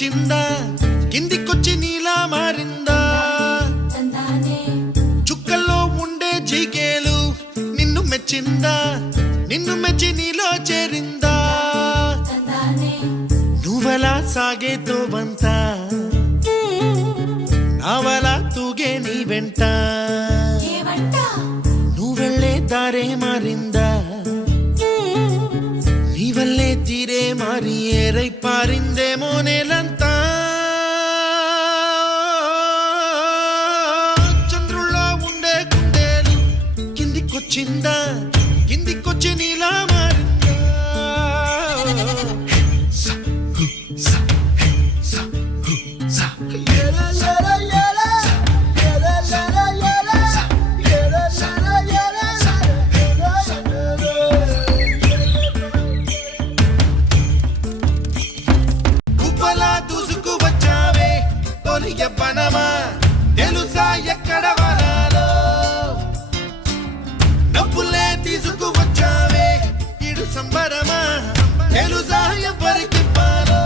కిందికొచ్చిందా కిందికొచ్చి నీలా మారిందా చుక్కల్లో ఉండే జీకేలు నిన్ను మెచ్చిందా నిన్ను మెచ్చి నీలో చేరిందా నువ్వలా సాగేతో బంత నావలా తూగే నీ వెంట నువ్వెళ్ళే దారే మారిందా నీవల్లే తీరే మారి ఏరై పారిందేమో నేలంతా చంద్రుల్లో ఉండే గుండెలు కిందికొచ్చిందా కిందికొచ్చి నీలా మారిందా పనమా తెలుసా ఎక్కడ వరాలో డబ్బులే తీసుకువచ్చావే ఇడు సంబరమా తెలుసా ఎవరికి పాలో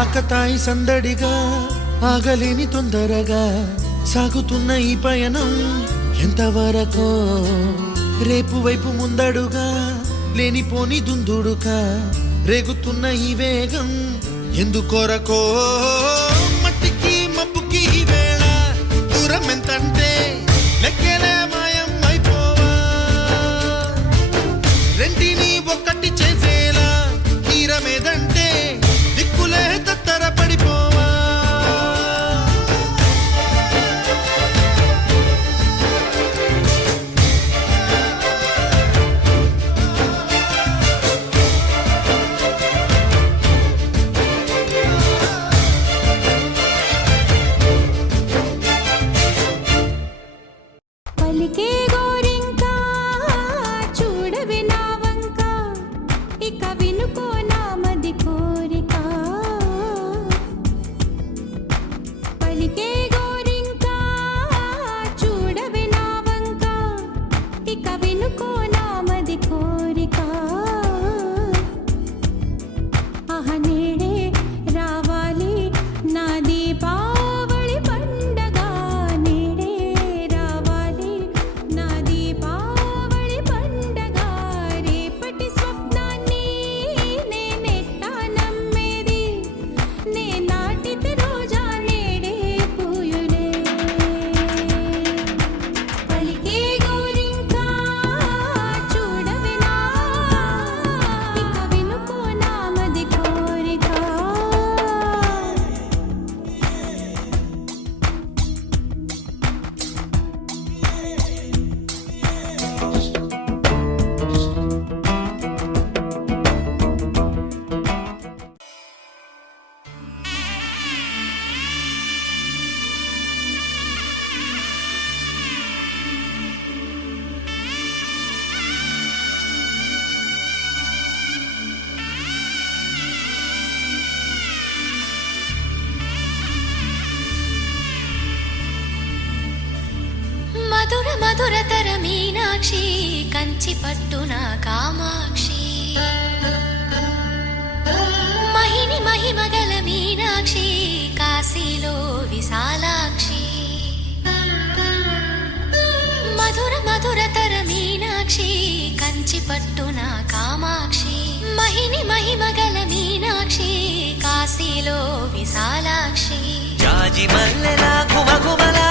ఆకతాయి సందడిగా ఆగలేని తొందరగా సాగుతున్న ఈ పయనం ఎంతవరకో రేపు వైపు ముందడుగా లేనిపోని దుందుడుగా రేగుతున్న ఈ వేగం ఎందుకొరకో మట్టికి మబ్బుకి ఈ వేళ దూరం ఎంతంటే లెక్కలే మాయం అయిపోవా రెంటిని ఒక్కటి చేసేలా తీరమేదంటే దిక్కులే తత్తర పడిపోవా పలికే గోరింకా చూడవి నా వంక ఇక వినుకో నా మది కోరిక పలికే గోరింకా చూడవి నా వంక ఇక వినుకో నా మది కోరిక ఆహ నేడే రావాలి నా దీపావళి పండగ నేడే రావాలి నా దీపావళి పండగ రేపటి స్వప్నాన్ని నేనెట్టా నమ్మేది నే నాటితే రోజా నేడే పూయులే పలికే గోరింకా చూడవి నా ఇక వినుకో నా మది కోరిక మధుర మధురతర మీనాక్షి కంచి పట్టున కామాక్షి మహిని మహిమగల మీనాక్షి కాశీలో విశాలాక్షి మధుర మధురతర మీనాక్షి కంచి పట్టున కామాక్షి మహిని మహిమగల మీనాక్షి కాశీలో విశాలాక్షి జాజి మల్లెలా గుమగుమలా